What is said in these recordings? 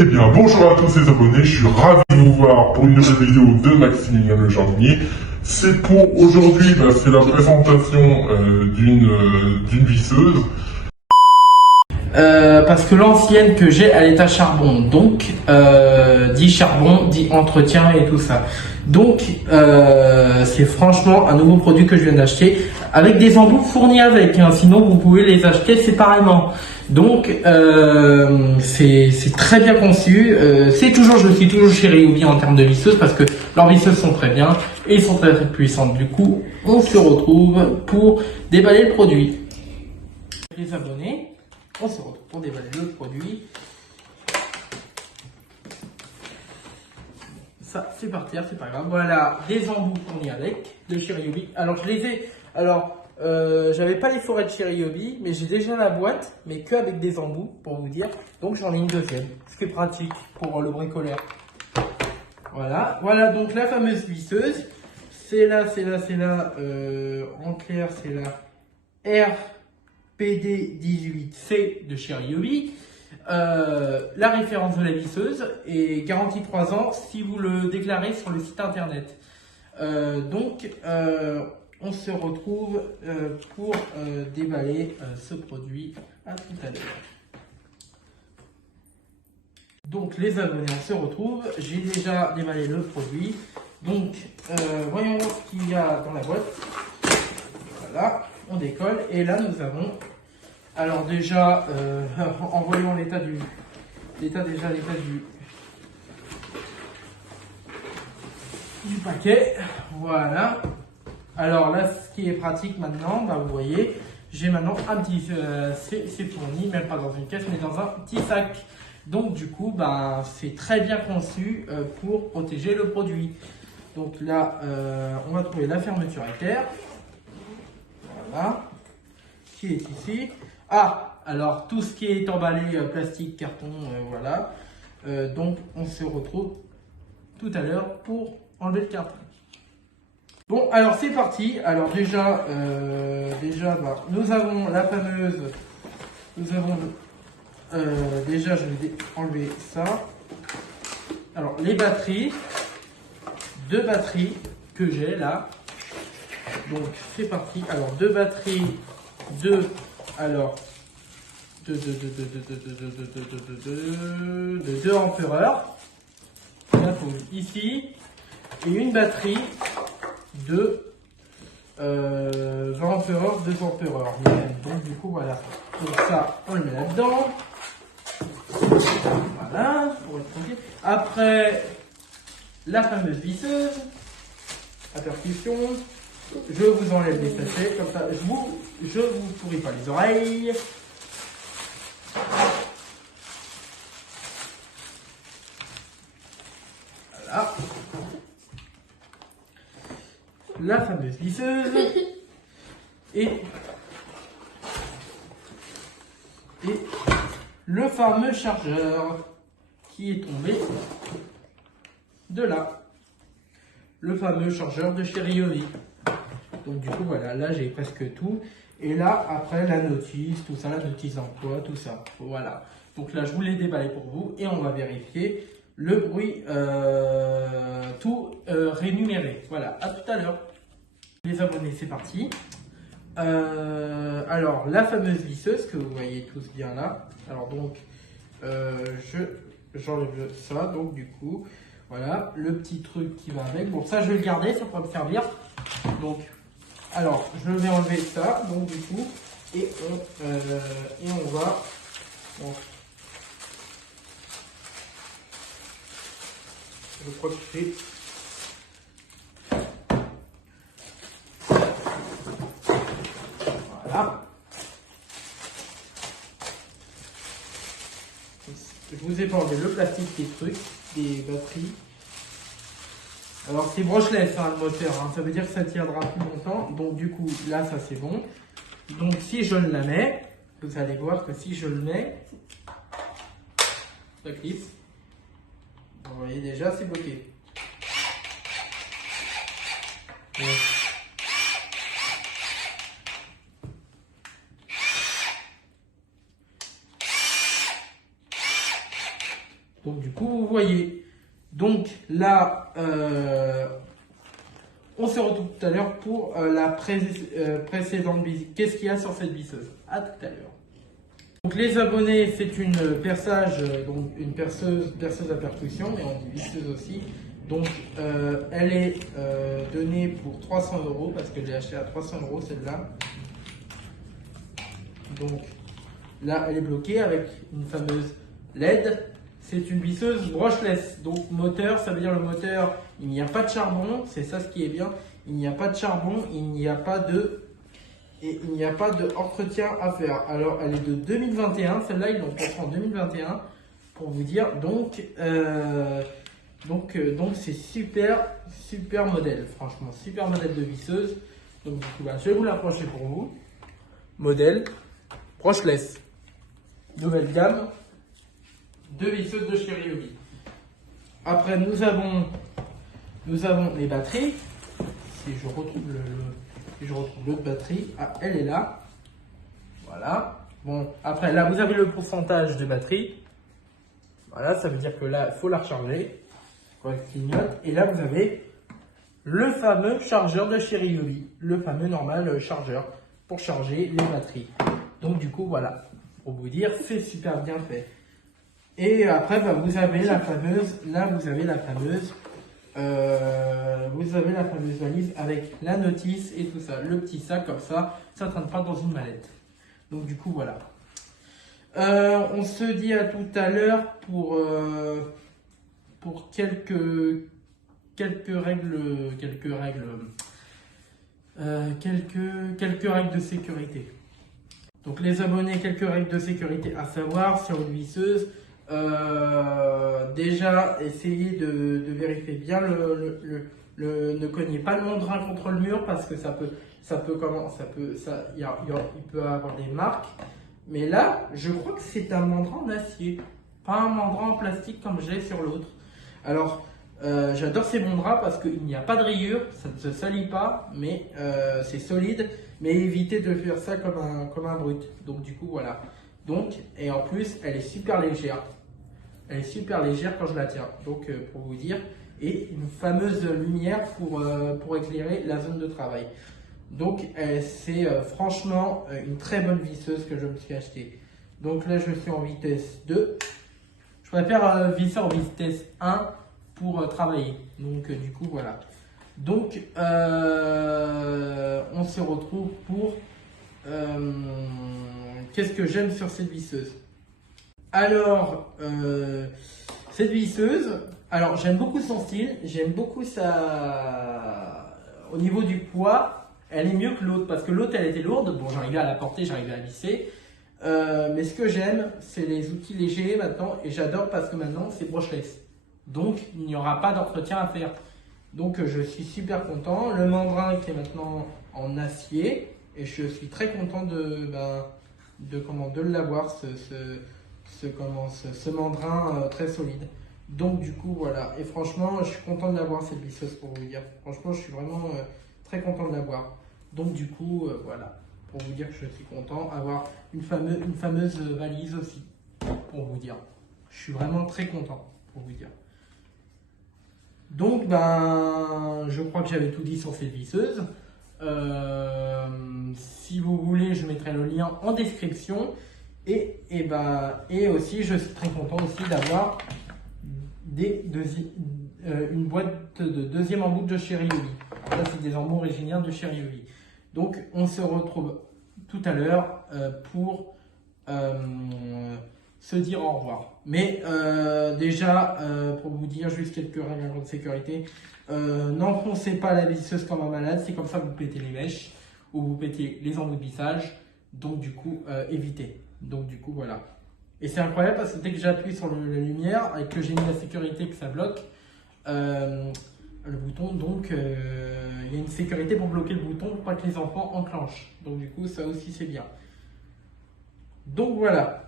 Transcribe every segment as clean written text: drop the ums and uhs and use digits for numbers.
Eh bien, bonjour à tous les abonnés, je suis ravi de vous voir pour une nouvelle vidéo de Maximilien Le Jardinier. C'est pour aujourd'hui, c'est la présentation d'une visseuse. Parce que l'ancienne que j'ai, elle est à charbon, donc dit charbon, dit entretien et tout ça. Donc c'est franchement un nouveau produit que je viens d'acheter avec des embouts fournis avec, hein. Sinon vous pouvez les acheter séparément. Donc c'est très bien conçu. Je suis toujours chez Ryobi en termes de visseuses parce que leurs visseuses sont très bien et sont très puissantes. Du coup, on se retrouve pour déballer le produit. Les abonnés. On se retrouve pour déballer le produit. Ça, c'est par terre, c'est pas grave. Voilà, des embouts fournis avec de chez Ryobi. Alors, je les ai. J'avais pas les forêts de chez Ryobi, mais j'ai déjà la boîte, mais que avec des embouts, pour vous dire. Donc, j'en ai une deuxième, ce qui est pratique pour le bricoleur. Voilà donc la fameuse visseuse. C'est là. En clair, c'est la RPD18C de chez Ryobi. La référence de la visseuse est garantie 3 ans si vous le déclarez sur le site internet. On se retrouve pour déballer ce produit. À tout à l'heure. Donc les abonnés, on se retrouve. J'ai déjà déballé le produit. Donc voyons voir ce qu'il y a dans la boîte. Voilà, on décolle. Et là nous avons, alors déjà, en voyant l'état du paquet, voilà. Alors là, ce qui est pratique maintenant, vous voyez, j'ai maintenant un petit, c'est fourni, même pas dans une caisse, mais dans un petit sac. Donc du coup, c'est très bien conçu pour protéger le produit. Donc là, on va trouver la fermeture équerre, voilà, qui est ici. Ah, alors tout ce qui est emballé, plastique, carton, voilà. Donc on se retrouve tout à l'heure pour enlever le carton. Bon, alors c'est parti. Alors déjà, nous avons la fameuse. Déjà, je vais enlever ça. Alors les batteries, 2 batteries que j'ai là. Donc c'est parti. Alors 2 batteries, de 2 ampères. Ici, et une batterie de 20 ampères, 2 ampères. Donc du coup voilà. Donc ça, on le met là-dedans. Voilà, pour être tranquille. Après, la fameuse visseuse à percussion. Je vous enlève les sachets, comme ça je vous pourris pas les oreilles. Voilà. La fameuse visseuse et le fameux chargeur qui est tombé de là. Le fameux chargeur de chez Ryobi. Donc du coup voilà, là j'ai presque tout. Et là après la notice, tout ça, la notice d'emploi, tout ça. Voilà. Donc là je vous l'ai déballé pour vous et on va vérifier le bruit tout rémunéré. Voilà, à tout à l'heure. Les abonnés, c'est parti. Alors la fameuse visseuse que vous voyez tous bien là. Alors donc j'enlève ça, donc du coup voilà le petit truc qui va avec. Bon ça je vais le garder, ça pourra me servir. Donc alors je vais enlever ça, donc du coup et on va bon, je crois que c'est voilà. Je vous ai pas enlevé le plastique des trucs, des batteries. Alors c'est brushless le moteur, ça veut dire que ça tiendra plus longtemps. Donc du coup là ça c'est bon. Donc si je la mets, vous allez voir que si je le mets, ça clip. Vous voyez déjà c'est bloqué. Ouais. Donc du coup, vous voyez. Donc là, on se retrouve tout à l'heure pour la précédente visite. Qu'est-ce qu'il y a sur cette visseuse? À tout à l'heure. Donc les abonnés, c'est une perçage, donc une perceuse à percussion, mais on dit visseuse aussi. Donc elle est donnée pour 300 € parce que je l'ai achetée à 300 € celle-là. Donc là, elle est bloquée avec une fameuse LED. C'est une visseuse brushless. Donc moteur, ça veut dire le moteur, il n'y a pas de charbon. C'est ça ce qui est bien. Il n'y a pas de charbon, il n'y a pas de entretien à faire. Alors elle est de 2021. Celle-là, ils l'ont pensée en 2021 pour vous dire. Donc c'est super modèle. Franchement, super modèle de visseuse. Donc du coup, bah, je vais vous l'approcher pour vous. Modèle brushless. Nouvelle gamme de visseuses de chez Ryobi. Après, nous avons les batteries. Si je retrouve l'autre batterie, ah, elle est là. Voilà. Bon, après, là, vous avez le pourcentage de batterie. Voilà, ça veut dire que là, il faut la recharger. Elle clignote. Et là, vous avez le fameux chargeur de chez Ryobi. Le fameux normal chargeur pour charger les batteries. Donc, du coup, voilà. Pour vous dire, c'est super bien fait. Et après, bah, vous avez la fameuse valise avec la notice et tout ça. Le petit sac comme ça ne traîne pas dans une mallette. Donc du coup, voilà. On se dit à tout à l'heure pour quelques règles de sécurité. Donc les abonnés, quelques règles de sécurité à savoir sur une visseuse. Déjà, essayez de vérifier bien ne cognez pas le mandrin contre le mur parce que il peut avoir des marques. Mais là, je crois que c'est un mandrin en acier, pas un mandrin en plastique comme j'ai sur l'autre. Alors, j'adore ces mandrins parce qu'il n'y a pas de rayures, ça ne se salit pas, mais c'est solide. Mais évitez de faire ça comme un brut. Donc du coup, voilà. Donc, et en plus, elle est super légère. Elle est super légère quand je la tiens. Donc, pour vous dire, et une fameuse lumière pour éclairer la zone de travail. Donc, c'est franchement une très bonne visseuse que je me suis achetée. Donc là, je suis en vitesse 2. Je préfère visser en vitesse 1 pour travailler. Donc, du coup, voilà. Donc, on se retrouve pour qu'est-ce que j'aime sur cette visseuse. Alors, cette visseuse, alors j'aime beaucoup son style, j'aime beaucoup au niveau du poids, elle est mieux que l'autre parce que l'autre elle était lourde. Bon, j'arrivais à la porter, j'arrivais à la visser. Mais ce que j'aime, c'est les outils légers maintenant et j'adore parce que maintenant c'est brushless. Donc, il n'y aura pas d'entretien à faire. Donc, je suis super content. Le mandrin qui est maintenant en acier et je suis très content de l'avoir, ce mandrin très solide. Donc du coup voilà, et franchement je suis content de l'avoir cette visseuse pour vous dire. Franchement je suis vraiment très content de l'avoir. Donc du coup voilà, pour vous dire que je suis content. Avoir une fameuse valise aussi, pour vous dire. Je suis vraiment très content pour vous dire. Donc ben je crois que j'avais tout dit sur cette visseuse. Si vous voulez, je mettrai le lien en description. Et aussi, je suis très content aussi d'avoir une boîte de deuxième embout de chez Ryobi. Là, c'est des embouts originaires de chez Ryobi. Donc, on se retrouve tout à l'heure pour se dire au revoir. Mais déjà, pour vous dire juste quelques règles de sécurité, n'enfoncez pas la visseuse comme un malade. C'est comme ça que vous pétez les mèches ou vous pétez les embouts de vissage. Donc, du coup, évitez. Donc du coup voilà. Et c'est incroyable parce que dès que j'appuie sur la lumière et que j'ai mis la sécurité que ça bloque le bouton, donc il y a une sécurité pour bloquer le bouton pour pas que les enfants enclenchent. Donc du coup ça aussi c'est bien. Donc voilà.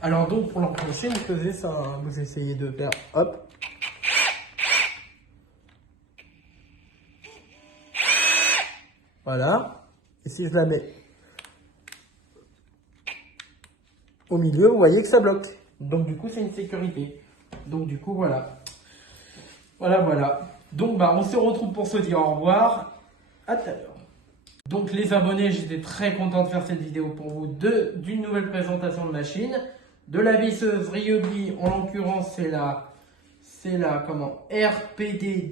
Alors donc pour l'enclencher, vous faisiez ça, hein. Vous essayez de faire hop. Voilà. Et si je la mets au milieu, vous voyez que ça bloque. Donc du coup, c'est une sécurité. Donc du coup, voilà. Voilà. Donc bah, on se retrouve pour se dire au revoir. À tout à l'heure. Donc les abonnés, j'étais très content de faire cette vidéo pour vous d'une nouvelle présentation de machine. De la visseuse Ryobi, en l'occurrence c'est la RPD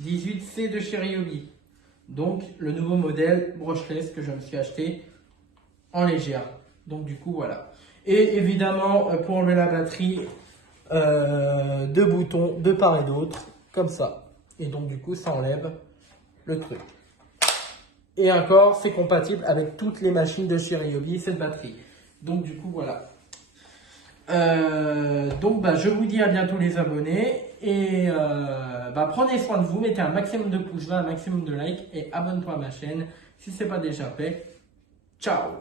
18C de chez Ryobi. Donc le nouveau modèle brushless que je me suis acheté en légère. Donc du coup voilà. Et évidemment pour enlever la batterie, deux boutons de part et d'autre, comme ça. Et donc du coup ça enlève le truc. Et encore, c'est compatible avec toutes les machines de chez Ryobi, cette batterie. Donc du coup, voilà. Donc bah, je vous dis à bientôt les abonnés. Et bah, prenez soin de vous, mettez un maximum de pouces vers, un maximum de likes et abonne-toi à ma chaîne si ce n'est pas déjà fait. Ciao!